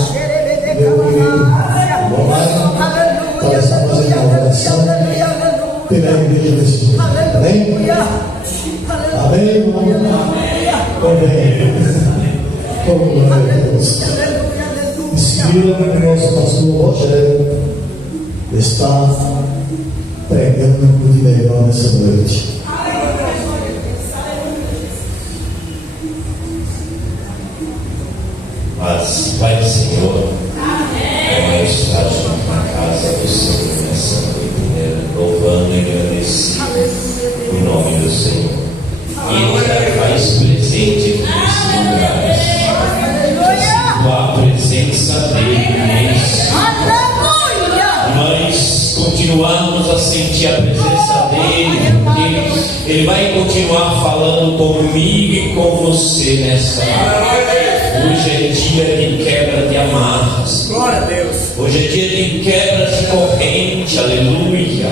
meu querido, online, para estar fazendo a oração pela igreja desse dia. Amém? Amém, irmão? Amém. Como glória a Deus. Inspira que o nosso pastor Rogério está pregando de melhor nessa noite. Mas Pai do Senhor, é estar junto na casa do Senhor nessa noite, louvando e agradecendo o nome do Senhor. E Ele já faz presente nesse lugar, a presença dele. Nós continuamos a sentir a presença dele, porque Ele vai continuar falando comigo e com você nessa noite. Hoje é dia de quebra de amarras. Glória a Deus. Hoje é dia de quebra de corrente, aleluia.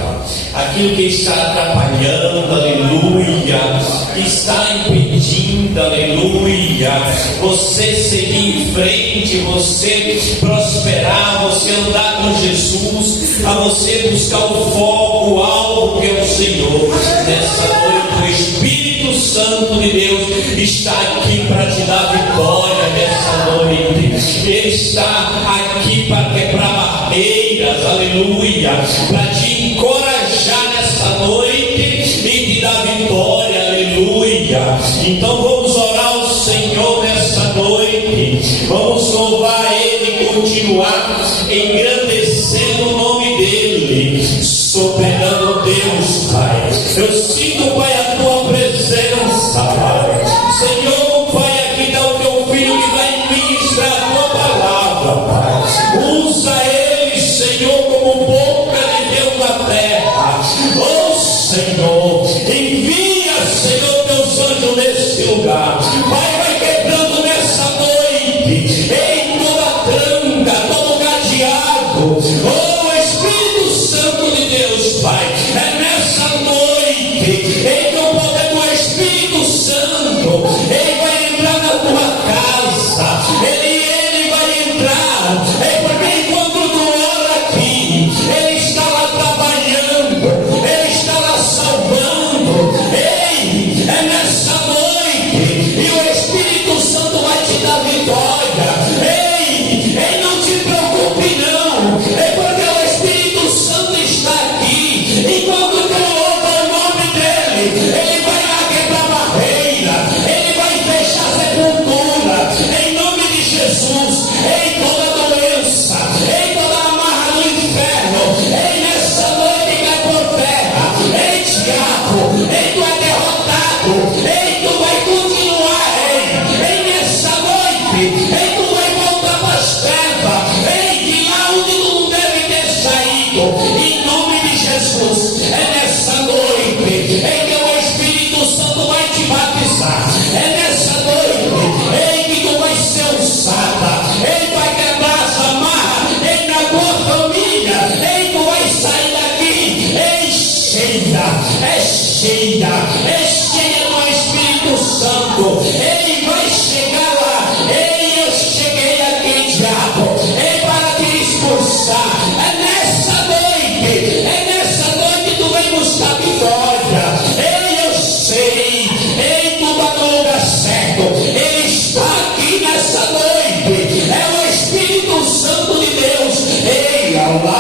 Aquilo que está atrapalhando, aleluia, que está impedindo, aleluia, você seguir em frente, você prosperar, você andar com Jesus, a você buscar o foco, o alvo que é o Senhor. Nessa noite o Espírito Santo de Deus está aqui para te dar vitória nessa noite. Ele está aqui para quebrar barreiras, aleluia, para te encorajar nessa noite e te dar vitória, aleluia. Então vamos orar ao Senhor nessa noite, vamos louvar Ele e continuar engrandecendo o nome dEle. Soberano Deus, Pai, eu sinto, Pai, a Tua presença, Pai. Senhor, Pai, aqui está o Teu Filho que vai ministrar a Tua palavra, Pai. Usa ele, Senhor, como boca de Deus na terra. Oh, Senhor, envia, Senhor, Teus anjos nesse lugar. Pai, vai quebrando nessa noite, em toda tranca, todo cadeado. Oh, Espírito Santo de Deus, Pai, é nessa noite, em teu poder do Espírito Santo, Ele vai entrar na tua casa, Ele vai entrar, porque enquanto tu ora aqui, Ele está lá trabalhando, Ele está lá salvando. Ei, é nessa noite, e o Espírito Santo vai te dar vitória. Ei, não te preocupe não, é porque o Espírito Santo está aqui. Enquanto tu louva o nome dele, Ele vai lá quebrar barreira, Ele vai fechar sepultura, em nome de Jesus. Em toda doença, em toda amarra do inferno, em nessa noite cai por terra. Ei, diabo, ei, tu é derrotado, ei, tu vai continuar, ei, nessa noite, ei, tu vai voltar para as trevas, ei, de lá onde tu não deve ter saído, em nome de Jesus. É nessa noite, ei, que o Espírito Santo vai te batizar. É nessa noite, ei, que tu vai ser usada. Ele vai quebrar as amarras, ei, na tua família. Ei, tu vai sair daqui, ei, cheia, do Espírito Santo. Ele vai chegar lá. Ei, eu cheguei aqui, diabo, ei, para te expulsar. É nessa noite tu vem buscar vitória. Ei, eu sei, ei, tu está no lugar certo. Ele está aqui nessa noite. É o Espírito Santo de Deus. Ei, oh,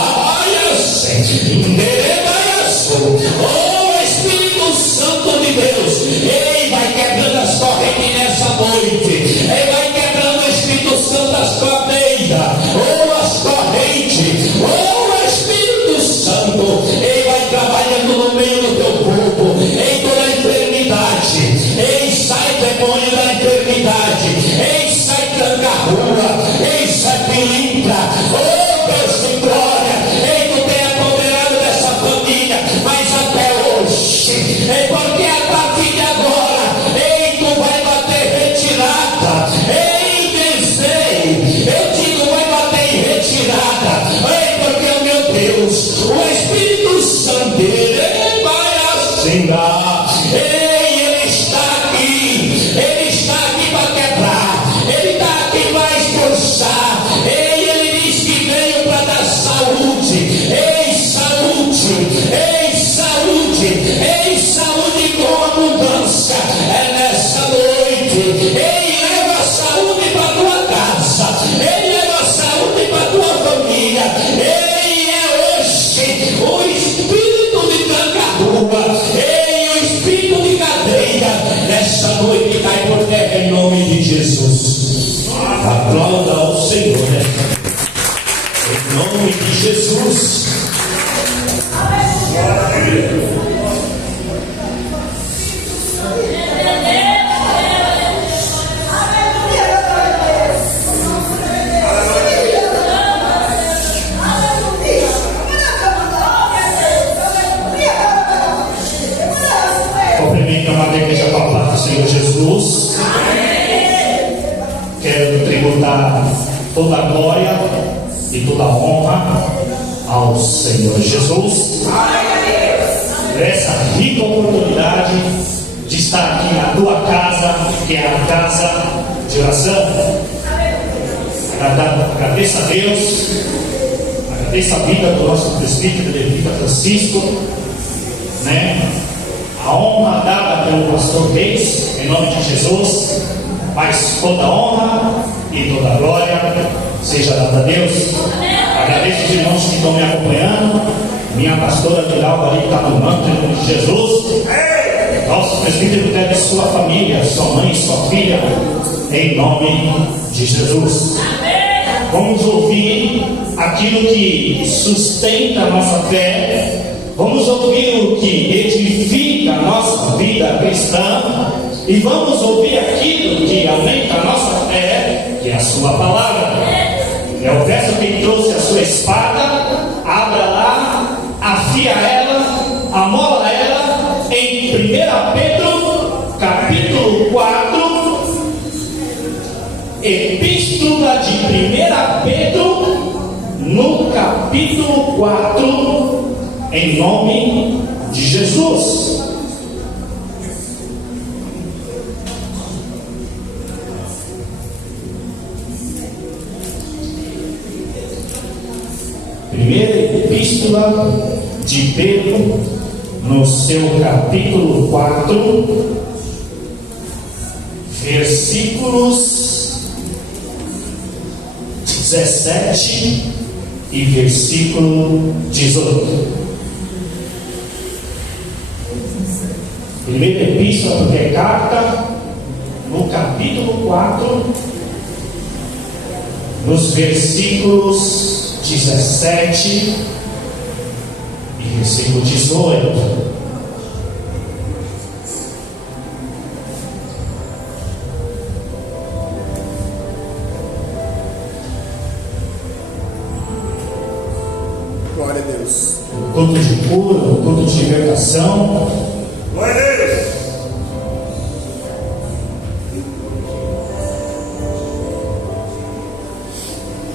Espírito Santo de Deus, Ele vai quebrando as correntes nessa noite. Ele vai quebrando, o Espírito Santo, as cadeias, ou as correntes, aplauda ao Senhor, né? Em nome de Jesus. Cumprimento a amada igreja com a paz do Senhor Jesus. Quero tributar toda a glória e toda a honra ao Senhor Jesus por essa rica oportunidade de estar aqui na tua casa, que é a casa de oração. Agradeço a Deus, agradeço a vida do nosso presbítero Levita Francisco, né? A honra dada pelo pastor Reis, em nome de Jesus, mas toda honra e toda glória seja dada a Deus. Agradeço os irmãos que estão me acompanhando, minha pastora Diralva ali que está no manto, em nome de Jesus. Nosso presbítero deve sua família, sua mãe, sua filha, em nome de Jesus. Vamos ouvir aquilo que sustenta a nossa fé. Vamos ouvir o que edifica a nossa vida cristã. E vamos ouvir aquilo que aumenta a nossa fé, que é a sua palavra. Eu peço quem trouxe a sua espada, abra lá, afia ela, amola ela em 1 Pedro, capítulo 4, epístola de 1 Pedro, no capítulo 4, em nome de Jesus. Primeira epístola de Pedro, no seu capítulo 4, versículos 17 e versículo 18. Primeira epístola, porque é carta, no capítulo 4, nos versículos 17 e versículo 18. Glória a Deus. O culto de cura, o culto de libertação. Glória a Deus.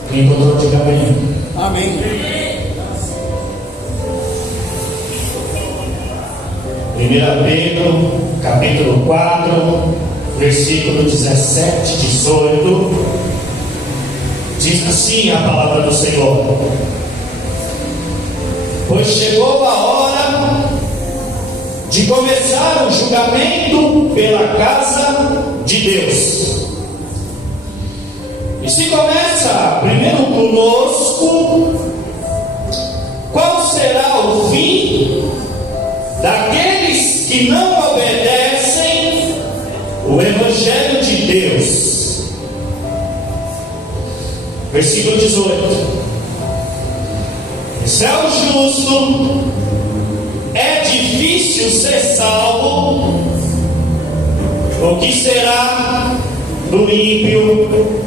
Quem encontrou, diga amém. Amém. 1 Pedro, capítulo 4, versículo 17 e 18. Diz assim a palavra do Senhor: pois chegou a hora de começar o julgamento pela casa de Deus. E se começa primeiro conosco, qual será o fim daqueles que não obedecem o Evangelho de Deus? Versículo 18: se é o justo, é difícil ser salvo, o que será do ímpio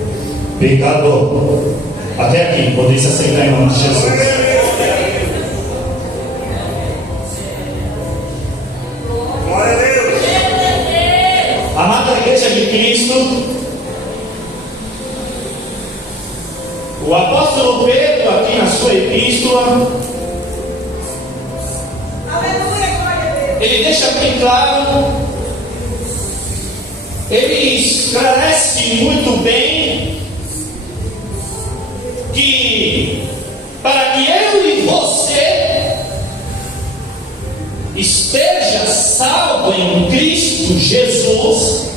pecador? Até aqui, podeis aceitar em nome de Jesus. Glória a Deus. Amada igreja de Cristo, o apóstolo Pedro, aqui na sua epístola, ele deixa bem claro, ele esclarece muito bem que para que eu e você esteja salvo em Cristo Jesus,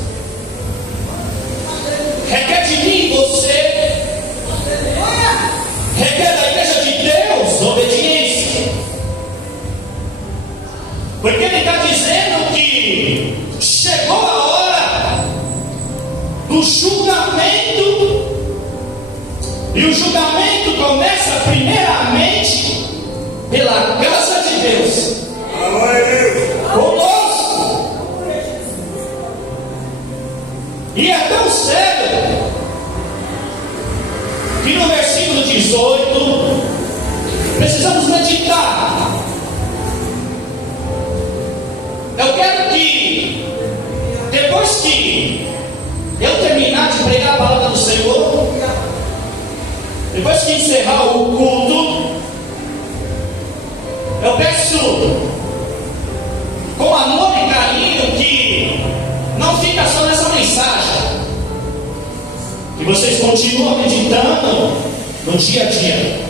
requer de mim e você, requer da igreja de Deus obediência, porque ele está dizendo que chegou a hora do julgamento E o julgamento começa primeiramente pela casa de Deus, Glória a Deus. conosco. E é tão sério que no versículo 18 precisamos meditar. Eu quero que, depois que eu terminar de pregar a palavra do Senhor, depois que encerrar o culto, eu peço com amor e carinho que não fica só nessa mensagem, que vocês continuam meditando no dia a dia.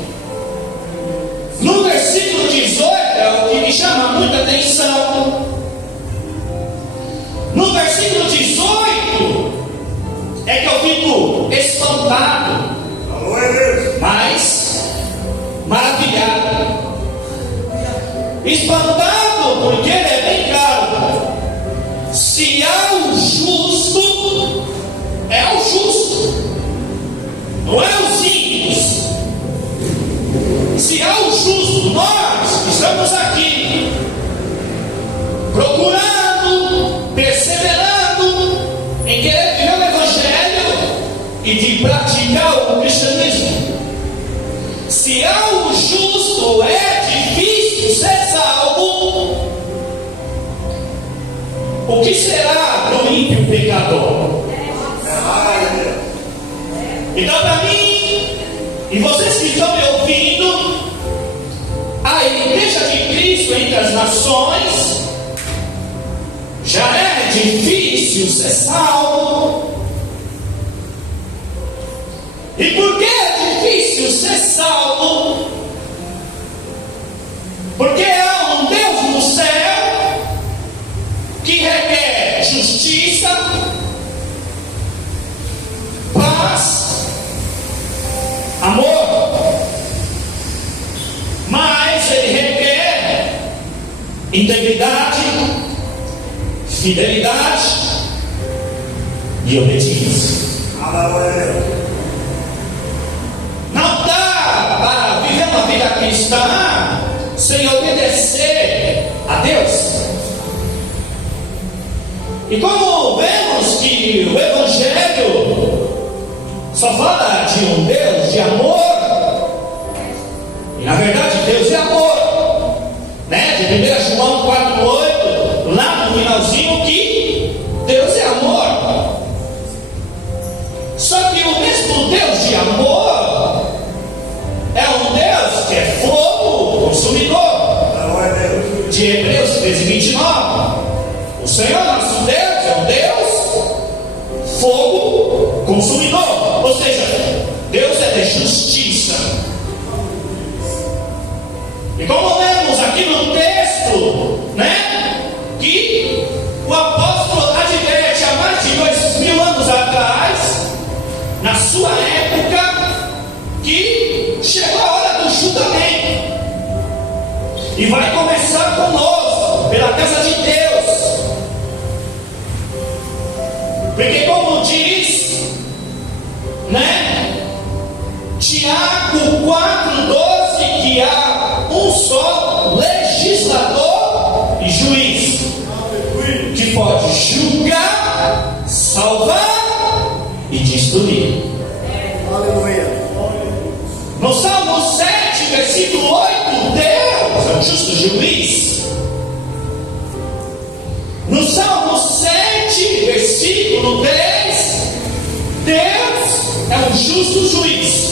No versículo 18 é o que me chama muita atenção. No versículo 18 é que eu fico espantado, Glória a Deus. mas maravilhado. Espantado porque ele é bem claro. Se há o justo, é o justo, não é os ímpios. Se há o justo, nós estamos aqui procurando, perseverando em querer viver o Evangelho e de praticar o cristianismo. Se há o justo, é difícil ser salvo. O que será do ímpio pecador? Então, para mim e vocês que estão me ouvindo, a Igreja de Cristo entre as nações já é difícil ser salvo. E por que é difícil ser salvo? Porque há um Deus no céu que requer justiça, paz, amor, mas ele requer integridade, fidelidade e obediência. Glória a Deus. Não dá para viver uma vida cristã sem obedecer a Deus. E como vemos que o Evangelho só fala de um Deus de amor, e na verdade Deus é amor, né? De 1 João 4,8, lá no finalzinho, que Deus é amor. Só que o mesmo Deus de amor é um Deus que é fogo consumidor. Glória a Deus. De Hebreus 13:29, o Senhor nosso Deus é um Deus fogo consumidor. Ou seja, Deus é de justiça. E como vemos aqui no texto, né, que o apóstolo adverte há mais de 2000 anos atrás, na sua época, que chegou a hora do julgamento. E vai começar conosco, pela casa de Deus. Porque como diz, né, Tiago 4,12, que há um só legislador e juiz, que pode julgar, salvar e destruir. Aleluia. No Salmo 7, versículo 8, Deus é um justo juiz. No Salmo 7, versículo 10, Deus é um justo juiz.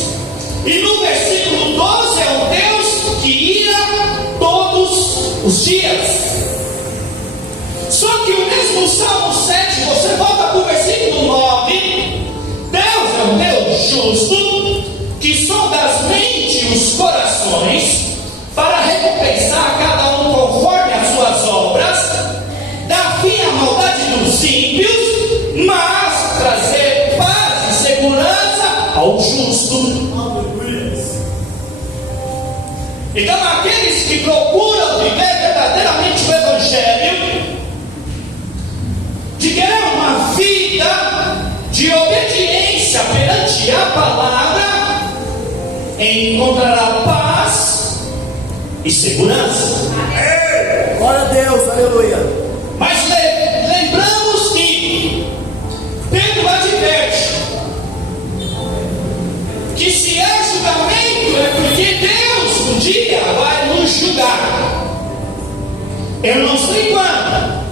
E no versículo 12 é um Deus que ira todos os dias. Só que o mesmo Salmo 7, você volta para o versículo 9, Deus é um Deus justo, que sonda as mentes e os corações, para recompensar cada um conforme as suas obras, dar fim à maldade dos ímpios, mas trazer paz e segurança ao justo. Então, aqueles que procuram viver verdadeiramente o Evangelho, de querer uma vida de obediência perante a palavra, encontrará paz e segurança. Glória a Deus, aleluia. Mas lembramos que Pedro adverte que se é julgamento é porque Deus um dia vai nos julgar. Eu não sei quando,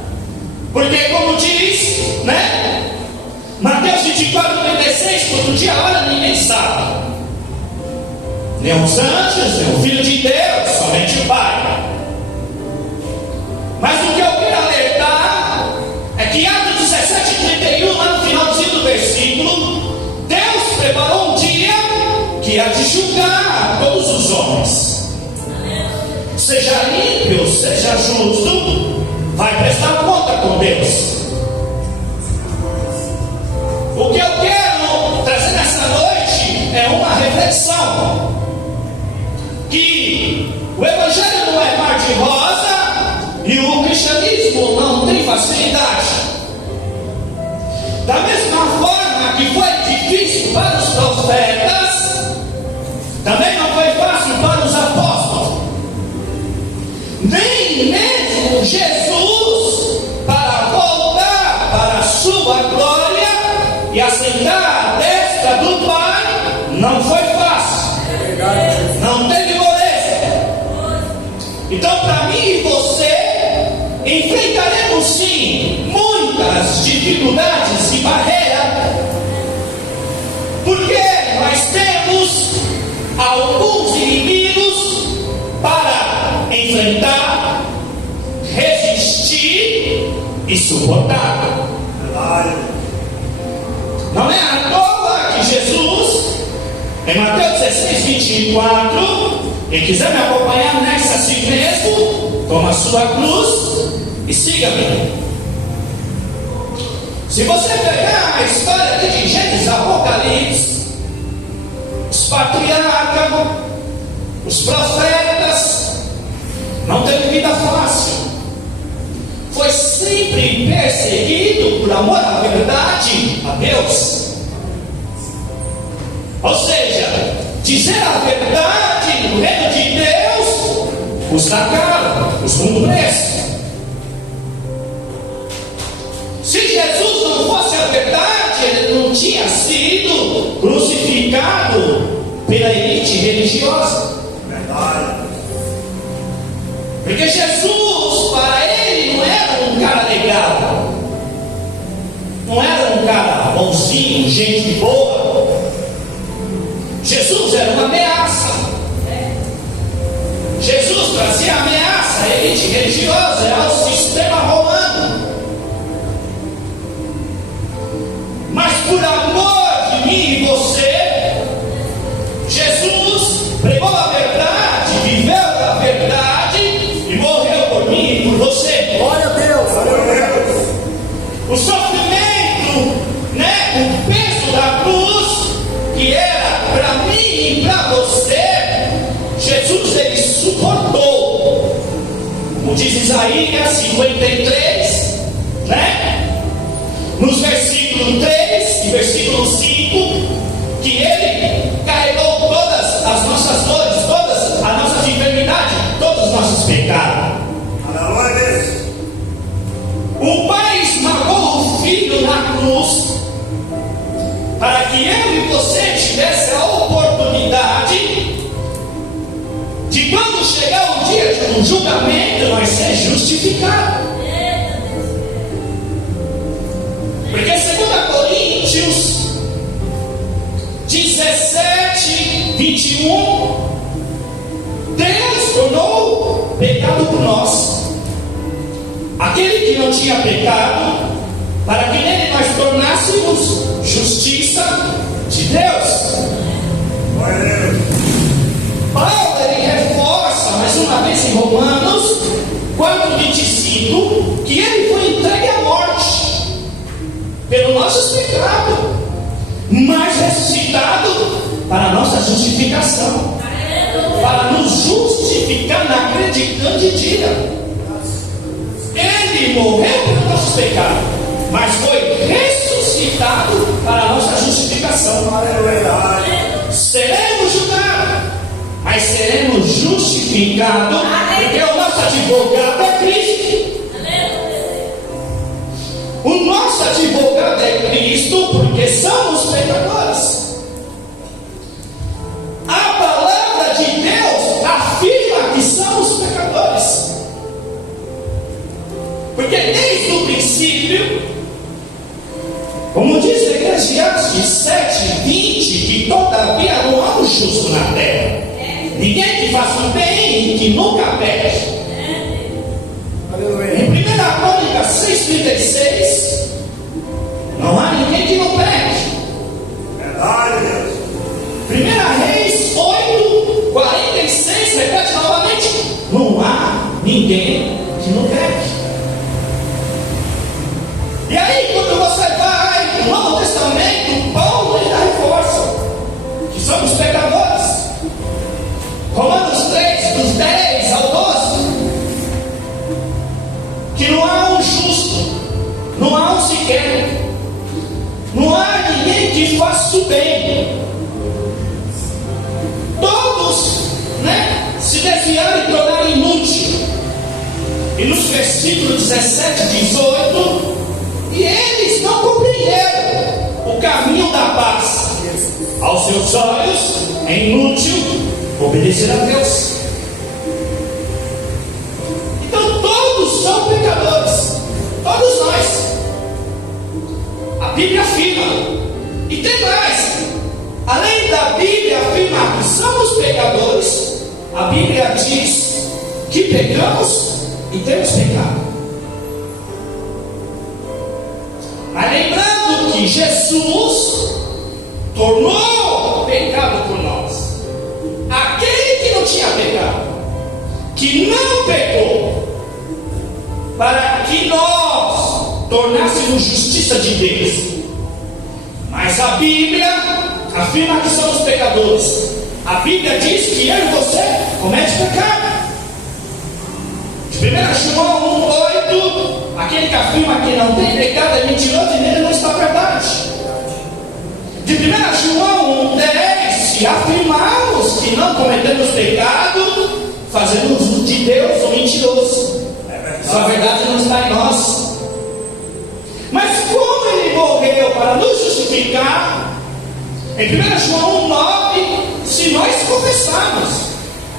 porque como diz, né? Mateus 24:36, todo dia a hora ninguém sabe. Nem os anjos, nem o Filho de Deus, somente o Pai. Mas o que eu quero alertar é que Atos 17:31, lá no finalzinho do versículo, Deus preparou um dia que há de julgar todos os homens. Seja ímpio, seja justo, vai prestar conta com Deus. O que eu quero trazer nessa noite é uma reflexão. Que o Evangelho não é mar de rosa e o cristianismo não tem facilidade. Da mesma forma que foi difícil para os profetas, também não foi fácil para os apóstolos. Nem mesmo Jesus, para voltar para a sua glória e assentar à destra do Pai, não foi fácil. Não teve moleza. Então, para mim e você, enfrentaremos sim muitas dificuldades e barreiras, porque nós temos alguns inimigos para enfrentar, resistir e suportar. Não é à toa que Jesus, em Mateus 16:24, quem quiser me acompanhar nessa a si mesmo, toma a sua cruz e siga-me. Se você pegar a história de Gênesis, Apocalipse, os patriarcas, os profetas, não teve vida fácil. Foi sempre perseguido por amor à verdade, a Deus. Ou seja, dizer a verdade no reino de Deus custa caro, custa um preço. Se Jesus não fosse a verdade, ele não tinha sido crucificado pela elite religiosa. Verdade. Porque Jesus, para ele, não era um cara legal, não era um cara bonzinho, gente boa. Jesus era uma ameaça. Jesus trazia ameaça à elite religiosa, ao sistema romano. Mas por amor de mim e você, Jesus pregou a verdade, viveu a verdade e morreu por mim e por você. Glória a Deus, aleluia. O sofrimento, né, o peso da cruz, que era para mim e para você, Jesus ele suportou. Como diz Isaías 53, né? Nos versículo 3 e versículo 5, que ele carregou todas as nossas dores, todas as nossas enfermidades, todos os nossos pecados. Aleluia. O Pai esmagou o Filho na cruz, para que eu e você tivesse a oportunidade de, quando chegar o dia de um julgamento, nós ser justificados. Porque 2 Coríntios 17:21, Deus tornou pecado por nós aquele que não tinha pecado, para que nele nós tornássemos justiça de Deus. Glória a Deus. Paulo ele reforça mais uma vez em Romanos 4:25 que ele foi entregue à morte pelos nossos pecados, mas ressuscitado para a nossa justificação, para nos justificar na grande dia. Ele morreu pelos nossos pecados, mas foi ressuscitado para a nossa justificação. Aleluia. Seremos julgados. justificado, porque o nosso advogado é Cristo. O nosso advogado é Cristo, porque somos pecadores. A palavra de Deus afirma que somos pecadores, porque desde o princípio, como diz Eclesiastes 7:20, que todavia não há um justo na terra, ninguém que faça o bem e que nunca perde. Em 1 Crônicas 6:36, não há ninguém que não perde. Verdade, Deus. 1 Reis 8:46, repete novamente: não há ninguém que não perde. E aí, quando você vai no Novo Testamento, Paulo ainda reforça que somos pecadores. Romanos 3, dos 10 ao 12, que não há um justo, não há um sequer, não há ninguém que faça o bem. Todos, se desviaram e tornaram inútil. E nos versículos 17 e 18, e eles não compreenderam o caminho da paz. Aos seus olhos é inútil obedecer a Deus. Então todos são pecadores, todos nós. A Bíblia afirma, e tem mais, além da Bíblia afirmar que somos pecadores, a Bíblia diz que pecamos e temos pecado. Mas lembrando que Jesus tornou pecado por nós, aquele que não tinha pecado, que não pecou, para que nós tornássemos justiça de Deus. Mas a Bíblia afirma que somos pecadores. A Bíblia diz que eu e você comete pecado. De 1 João 1:8, aquele que afirma que não tem pecado é mentiroso e nele não está a verdade. De 1 João 1:10, se afirmarmos que não cometemos pecado, fazemos uso de Deus ou mentiroso. A verdade não está em nós. Mas como ele morreu para nos justificar, em 1 João 1:9, se nós confessarmos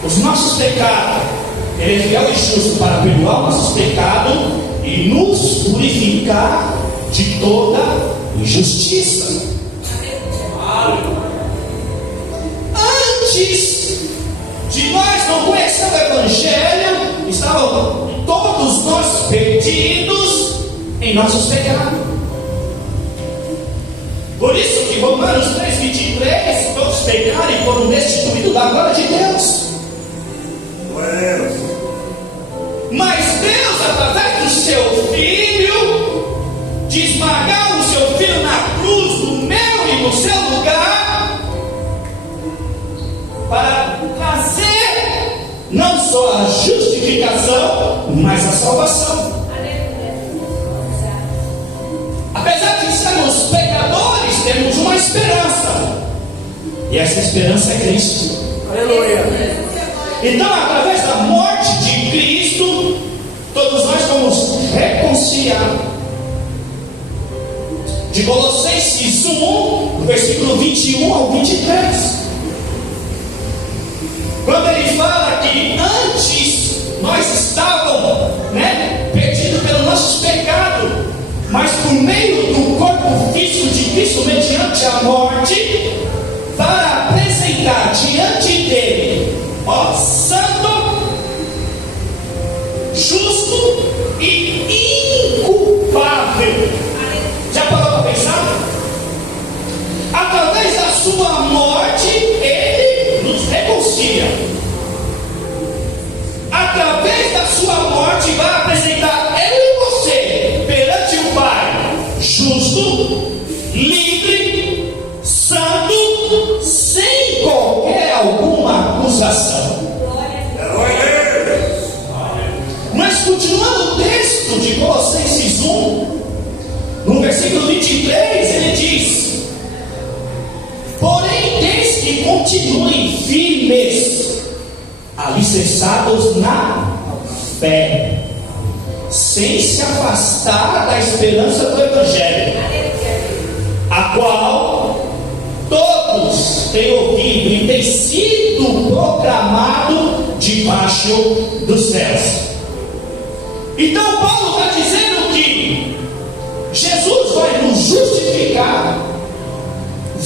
os nossos pecados, ele é fiel e justo para perdoar nossos pecados e nos purificar de toda injustiça. Antes de nós não conhecer o Evangelho, estavam todos nós perdidos em nossos pecados. Por isso que Romanos 3:23, todos pecaram e foram destituídos da glória de Deus. Mas Deus, através do seu Filho, de esmagar o seu Filho na cruz, no meu e no seu lugar, para trazer não só a justificação, mas a salvação. Apesar de sermos pecadores, temos uma esperança, e essa esperança é Cristo. Aleluia. Então, através da morte de Cristo, todos nós fomos reconciliados. De Colossenses 1, versículo 21 ao 23, quando ele fala que antes nós estávamos perdidos pelos nossos pecados, mas por meio do corpo físico de Cristo, mediante a morte, para apresentar diante dele, santo, justo e inculpável. Já parou para pensar? Através da sua morte, ele nos reconcilia. Através da sua morte, vai apresentar eu e você perante o Pai, justo, livre, santo, sem qualquer alguma acusação. Mas continuando o texto de Colossenses 1, no versículo 23, ele diz: porém, desde que continuem firmes alicerçados na fé, sem se afastar da esperança do Evangelho, a qual todos têm ouvido e tem sido proclamado debaixo dos céus. Então Paulo está dizendo que Jesus vai nos justificar,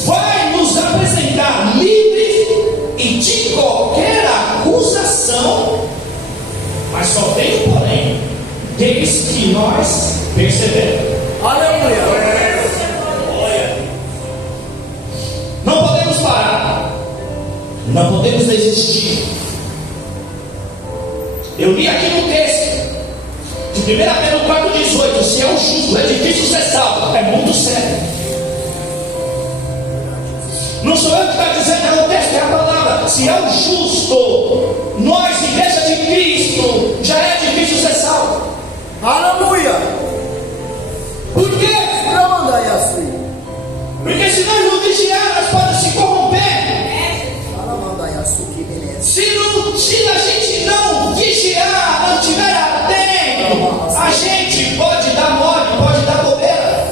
vai nos apresentar livres e de qualquer acusação, mas só tem um porém, desde que nós perseveremos. Aleluia. Não podemos parar, não podemos desistir. Eu li aqui no texto de 1 Pedro 4,18: se é o justo, é difícil ser salvo. É muito sério. Não sou eu que está dizendo, é o texto, é a palavra. Se é o justo, nós, igreja de Cristo, já é difícil ser salvo. Aleluia. Por quê? Porque se nós não vigiar, nós podemos se corromper. Se a gente não vigiar, não estiver atento, a gente pode dar mole, pode dar bobeira.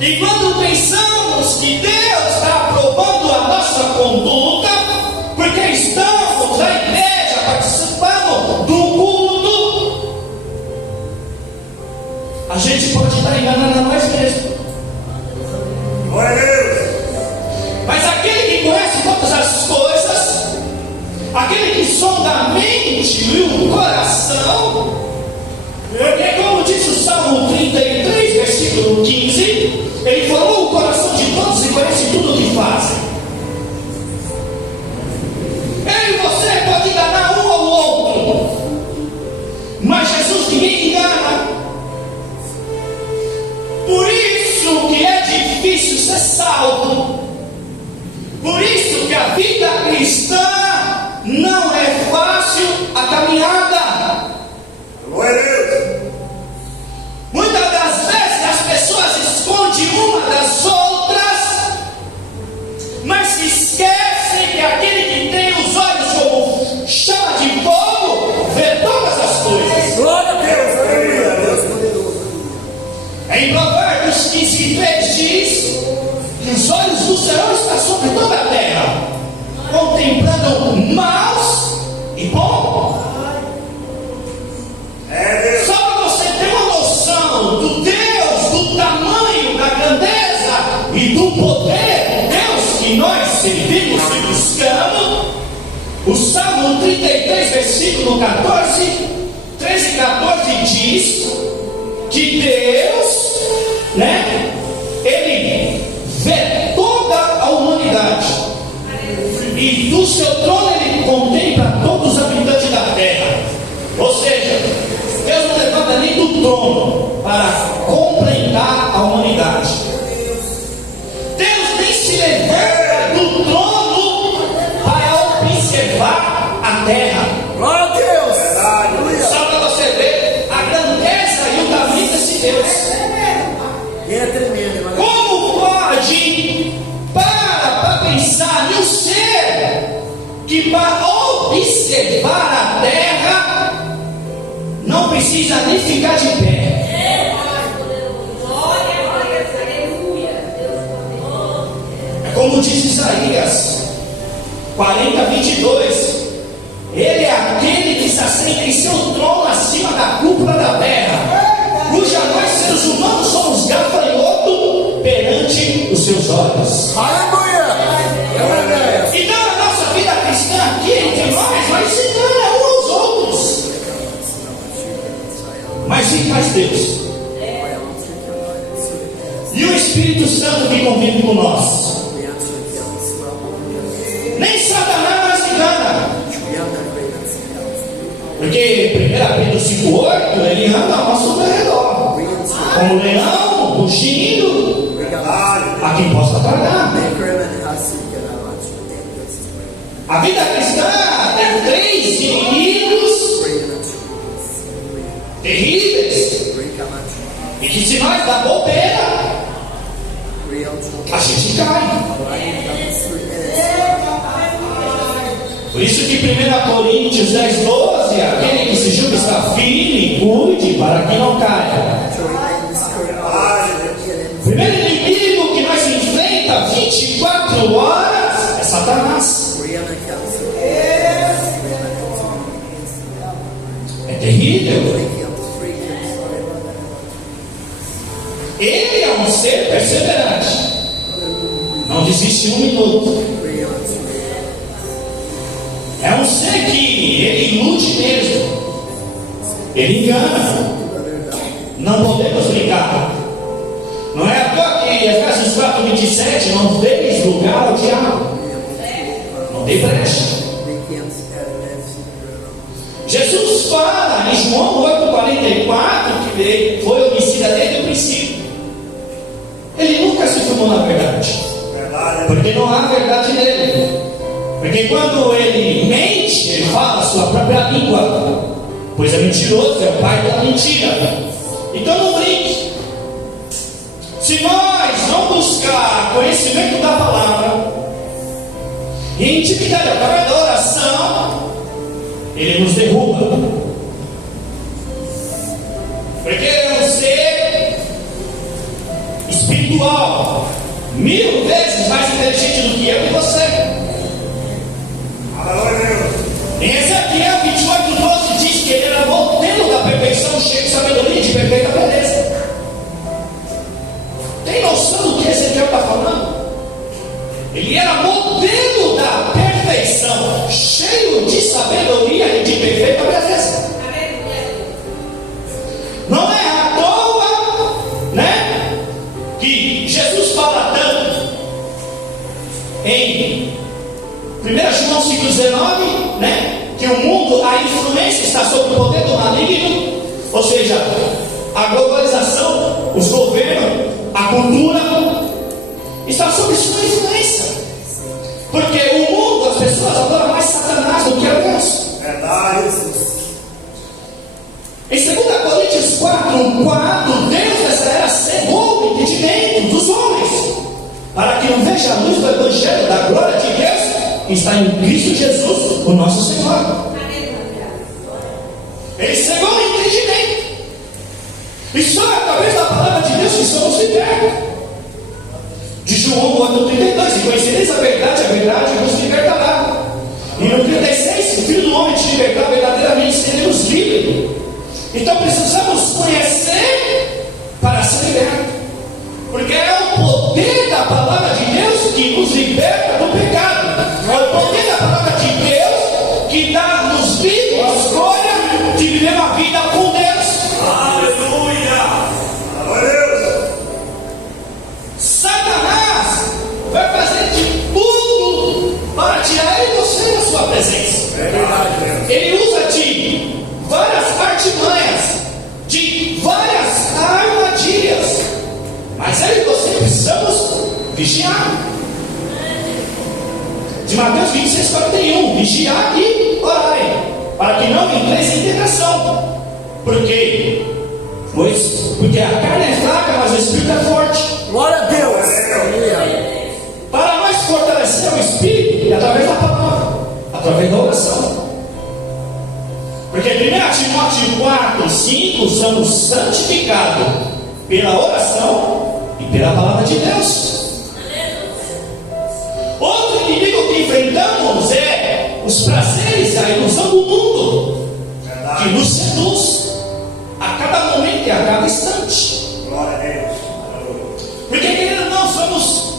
E quando pensamos que Deus está aprovando a nossa conduta, porque estamos na igreja participando do culto, a gente pode estar enganando a nós mesmos. Glória a Deus. Mas aquele que conhece todas as coisas, aquele que sonda a mente e o coração, porque como diz o Salmo 33, versículo 15, ele formou o coração de todos e conhece tudo o que fazem. Eu e você pode enganar um ao outro, mas Jesus ninguém engana. Por isso que é difícil ser salvo. Por isso que a vida cristã não é fácil a caminhada. Glória a Deus. Muitas das vezes as pessoas escondem uma das outras, mas se esquecem que aquele que tem os olhos como chama de fogo vê todas as coisas. Glória a Deus. Aleluia. Deus poderoso. Em Provérbios 15:3 diz que os olhos do Senhor estão sobre toda a terra, contemplando maus e bom. É Deus. Só para você ter uma noção do Deus, do tamanho, da grandeza e do poder, Deus que nós servimos e buscamos, o Salmo 33, versículo 13 e 14 diz que Deus, Ele vê toda a humanidade, e do seu trono Ele contempla todos os habitantes da terra. Ou seja, Deus não levanta nem do trono para contemplar a humanidade. Deus nem se levanta do trono para observar a terra. Glória a Deus. Aleluia. Só para você ver a grandeza e o tamanho desse Deus. É tremendo, irmão. Como pode para pensar no ser que para observar a terra não precisa nem ficar de pé? É como diz Isaías 40:22. Ele é aquele que se assenta em seu trono acima da cúpula da terra, cuja nós seres humanos somos gafanhoto perante os seus olhos. Aleluia. Então a nossa vida cristã aqui entre nós vai ensinar uns aos outros. Mas quem faz Deus? E o Espírito Santo que convive com nós. Nem Satanás nos engana. Porque 1 Pedro 5,8 ele anda ao nosso redor, como um leão, rugindo, a quem possa tragar. A vida cristã tem 3 inimigos terríveis, e que se nós dá bobeira, a gente cai. Por isso que 1 Coríntios 10:12, aquele que se julga está firme, cuide para que não caia. O primeiro inimigo que nós enfrenta 24 horas é Satanás. É terrível. Ele é um ser perseverante. Não desiste um minuto. É um ser que ele ilude mesmo. Ele engana. Não podemos brincar. Não é à toa que Efésios 4:27, não deis lugar ao diabo. Não dê brecha. Jesus fala em João 8:44 que foi homicida desde o princípio. Ele nunca se firmou na verdade. Porque não há verdade nele. Porque quando ele mente, ele fala a sua própria língua. Pois é mentiroso, é o pai da mentira. Então não brinque. Se nós não buscar conhecimento da palavra e intimidade através da oração, ele nos derruba. Porque ele é um ser espiritual, 1000 vezes mais inteligente do que eu e você. Em Ezequiel 28:12 diz que ele era modelo da perfeição, cheio de sabedoria e de perfeita beleza. Tem noção do que Ezequiel está falando? Ele era modelo da perfeição, cheio de sabedoria e de perfeita beleza. Não é à toa, né, que Jesus fala tanto em 1 João 5,19, né, que o mundo, a influência está sob o poder do maligno, ou seja, a globalização, os governos, a cultura está sob sua influência. Porque o mundo, as pessoas adoram mais Satanás do que a Deus. Verdade. Em 2 Coríntios 4:4, Deus dessa era cegou o entendimento dos homens, para que não veja a luz do Evangelho da glória de Deus que está em Cristo Jesus, o nosso Senhor. Ele cegou o entendimento. E só através da palavra de Deus que somos libertos. De João 8:32, e conhecereis a verdade vos libertará. E no 36, o Filho do Homem te libertar verdadeiramente, seremos livres. Então precisamos conhecer para ser liberto. Porque é o poder da palavra de Deus que nos liberta do pecado. É o poder da palavra de Deus que dá-nos vida, a escolha de viver uma vida com Deus. Aleluia! Aleluia! Satanás vai fazer de tudo para tirar ele e você da sua presença. É verdade. Ele usa de várias artimanhas, de várias armadilhas. Mas eu e você precisamos vigiar. De Mateus 26:41, vigiar e orai, para que não entreis em tentação. Por quê? Porque a carne é fraca, mas o Espírito é forte. Glória a Deus! Aleluia! Para nós fortalecer o Espírito, é através da palavra, através da oração. Porque 1 Timóteo 4:5, somos santificados pela oração e pela palavra de Deus. Outro inimigo que enfrentamos é os prazeres, a ilusão do mundo, que nos seduz a cada momento e a cada instante. Glória a Deus! Porque, querido, não somos,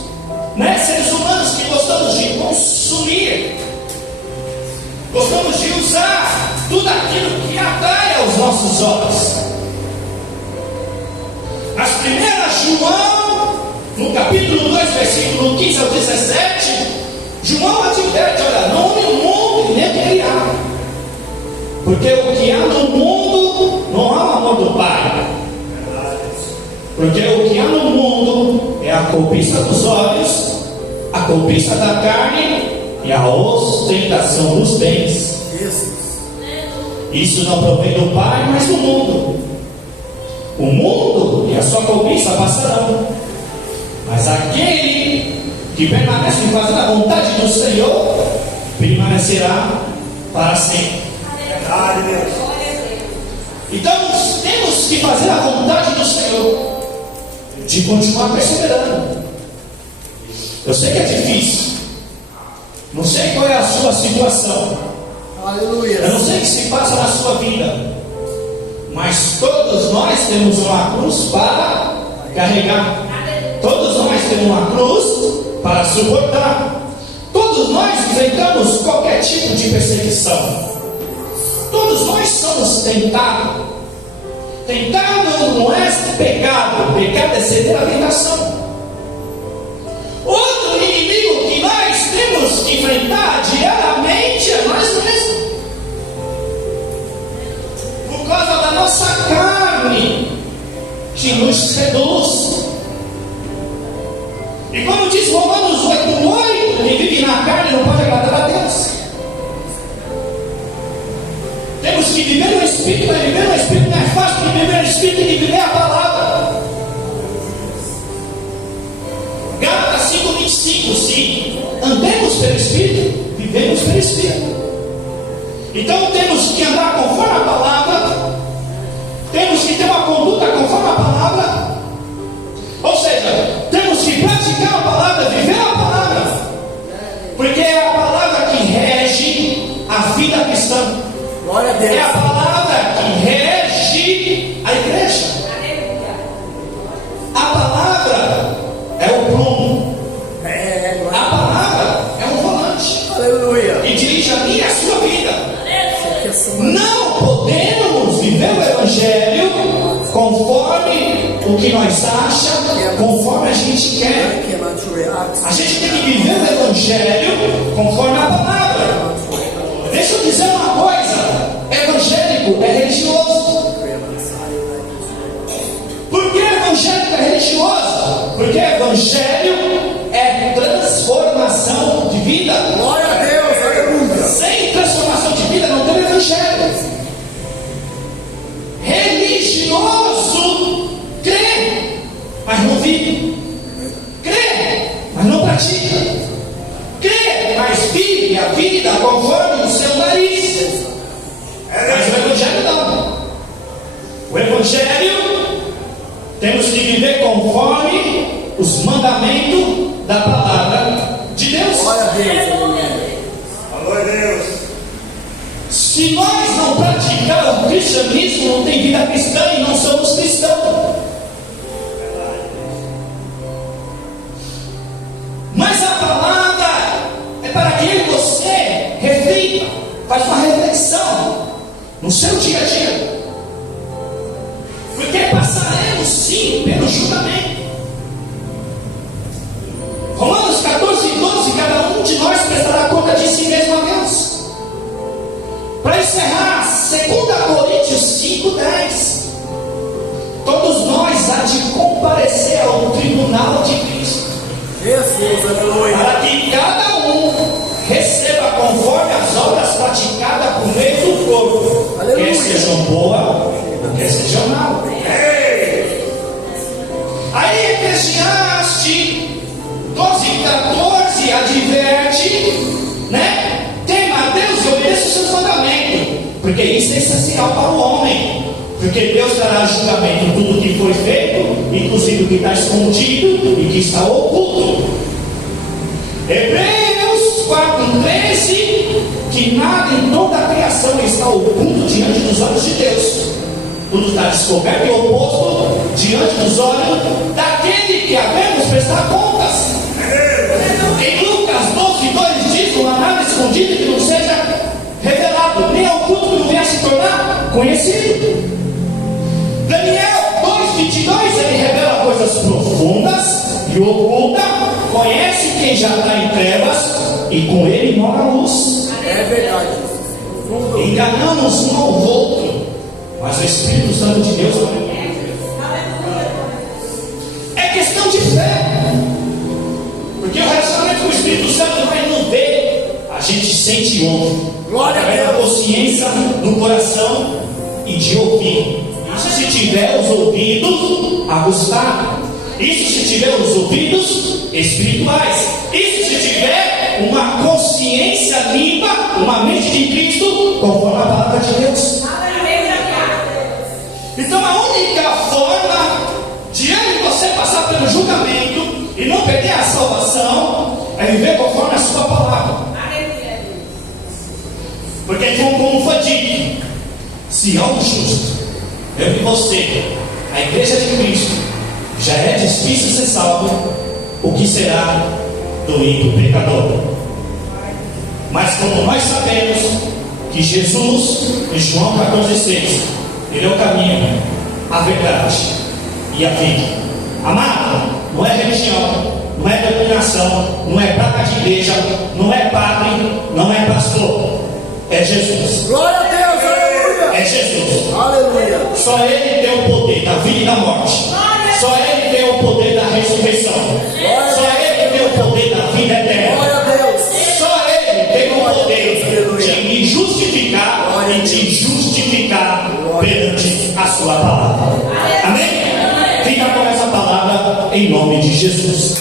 né, seres humanos que gostamos de consumir, gostamos de usar tudo aquilo que atrai aos nossos olhos. Nas primeiras João, no capítulo 2, versículo 15 ao 17, João adverte: olha, não ame o mundo nem o que ele há, porque o que há no mundo não há o amor do Pai. Porque o que há no mundo é a cobiça dos olhos, a cobiça da carne e a ostentação dos bens. Isso não provém do Pai, mas do mundo. O mundo e a sua cobiça passarão, mas aquele que permanece fazendo a vontade do Senhor permanecerá para sempre. Verdade, Deus. Então temos que fazer a vontade do Senhor, de continuar perseverando. Eu sei que é difícil, não sei qual é a sua situação, eu não sei o que se passa na sua vida, mas todos nós temos uma cruz para carregar, todos nós temos uma cruz para suportar, todos nós enfrentamos qualquer tipo de perseguição, todos nós somos tentados. Tentado não é pecado, pecado é ceder à tentação. Outro inimigo que nós temos que enfrentar diariamente é nós mesmos, por causa da nossa carne que nos seduz. E como diz Romanos 8:8, quem vive na carne não pode agradar a Deus. Temos que viver no Espírito, mas viver no Espírito não é fácil, porque viver no Espírito tem que viver a palavra. Gálatas 5:25, se andemos pelo Espírito, vivemos pelo Espírito. Então temos que andar conforme a palavra, temos que ter uma conduta conforme a palavra, ou seja, temos que praticar a palavra, viver a palavra, porque é a palavra que rege a vida cristã. Glória a Deus. É a palavra que rege a igreja. A palavra é o prumo. A palavra é um volante. Aleluia. E dirige a minha e a sua vida. Não podemos viver o Evangelho conforme o que nós achamos, conforme a gente quer. A gente tem que viver o Evangelho conforme a palavra. Deixa eu dizer uma coisa: evangélico é religioso. Por que evangélico é religioso? Porque evangelho é transformação de vida. Glória a Deus, aleluia. Sem transformação de vida não tem evangelho. Religioso crê, mas não vive. Crê, mas não pratica. Crê, mas vive a vida conforme o seu nariz. Mas o Evangelho não. O Evangelho temos que viver conforme os mandamentos da palavra de Deus. Glória a Deus. Glória a Deus. Se nós não praticarmos o cristianismo, não tem vida cristã e não somos cristãos. Mas a palavra é para que você reflita, faz uma reflexão no seu dia a dia, porque passaremos sim pelo julgamento. Romanos 14:12, cada um de nós prestará conta de si mesmo a Deus. Para encerrar, 2 Coríntios 5:10, todos nós há de comparecer ao tribunal de Cristo, Jesus, aleluia. para que cada um receba conforme as obras praticadas por meio do corpo, Aleluia. quer sejam boas, quer sejam mal. Aí Eclesiastes 12:14 adverte, né? Tema a Deus e obedeça os seus mandamentos, porque isso é essencial para o homem. Porque Deus trará julgamento tudo que foi feito, inclusive o que está escondido e que está oculto. Hebreus 4:13, que nada em toda a criação está oculto diante dos olhos de Deus. Tudo está descoberto e oposto diante dos olhos daquele que havemos prestar contas. Em Lucas 12:2 diz: não há nada escondido que não seja revelado, nem oculto que não venha se tornar conhecido. Daniel 2:22, ele revela coisas profundas e ocultas, conhece quem já está em trevas e com ele mora a luz. É verdade. Enganamos um ao outro, mas o Espírito Santo de Deus não é. É questão de fé, porque o relacionamento com o Espírito Santo não é no ver, a gente sente e ouve. Glória a Através da Deus. consciência no coração e de ouvir. Isso se tiver os ouvidos ajustados. Isso se tiver os ouvidos espirituais. Isso se tiver ter uma consciência limpa, uma mente de Cristo, conforme a palavra de Deus. Então a única forma de eu e você passar pelo julgamento e não perder a salvação é viver conforme a sua palavra. Porque como foi dito, se algo justo, eu e você, a igreja de Cristo, já é difícil ser salvo, o que será do ímpio pecador? Mas como nós sabemos que Jesus, em João 14,6, Ele é o caminho, a verdade e a vida. Amado, não é religião, não é denominação, não é placa de igreja, não é padre, não é pastor, é Jesus. Glória a Deus, aleluia. É Jesus. Aleluia. Só Ele tem o poder da vida e da morte. Só Ele tem o poder da ressurreição. Só Ele tem o poder da vida eterna. Glória a Deus. Só Ele tem o poder de me justificar e te justificar perante a sua palavra. Amém? Fica com essa palavra em nome de Jesus.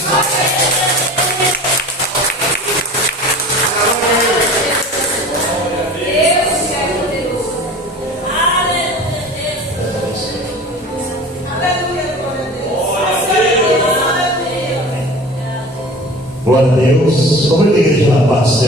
Glória a Deus. Como é que a igreja na paz?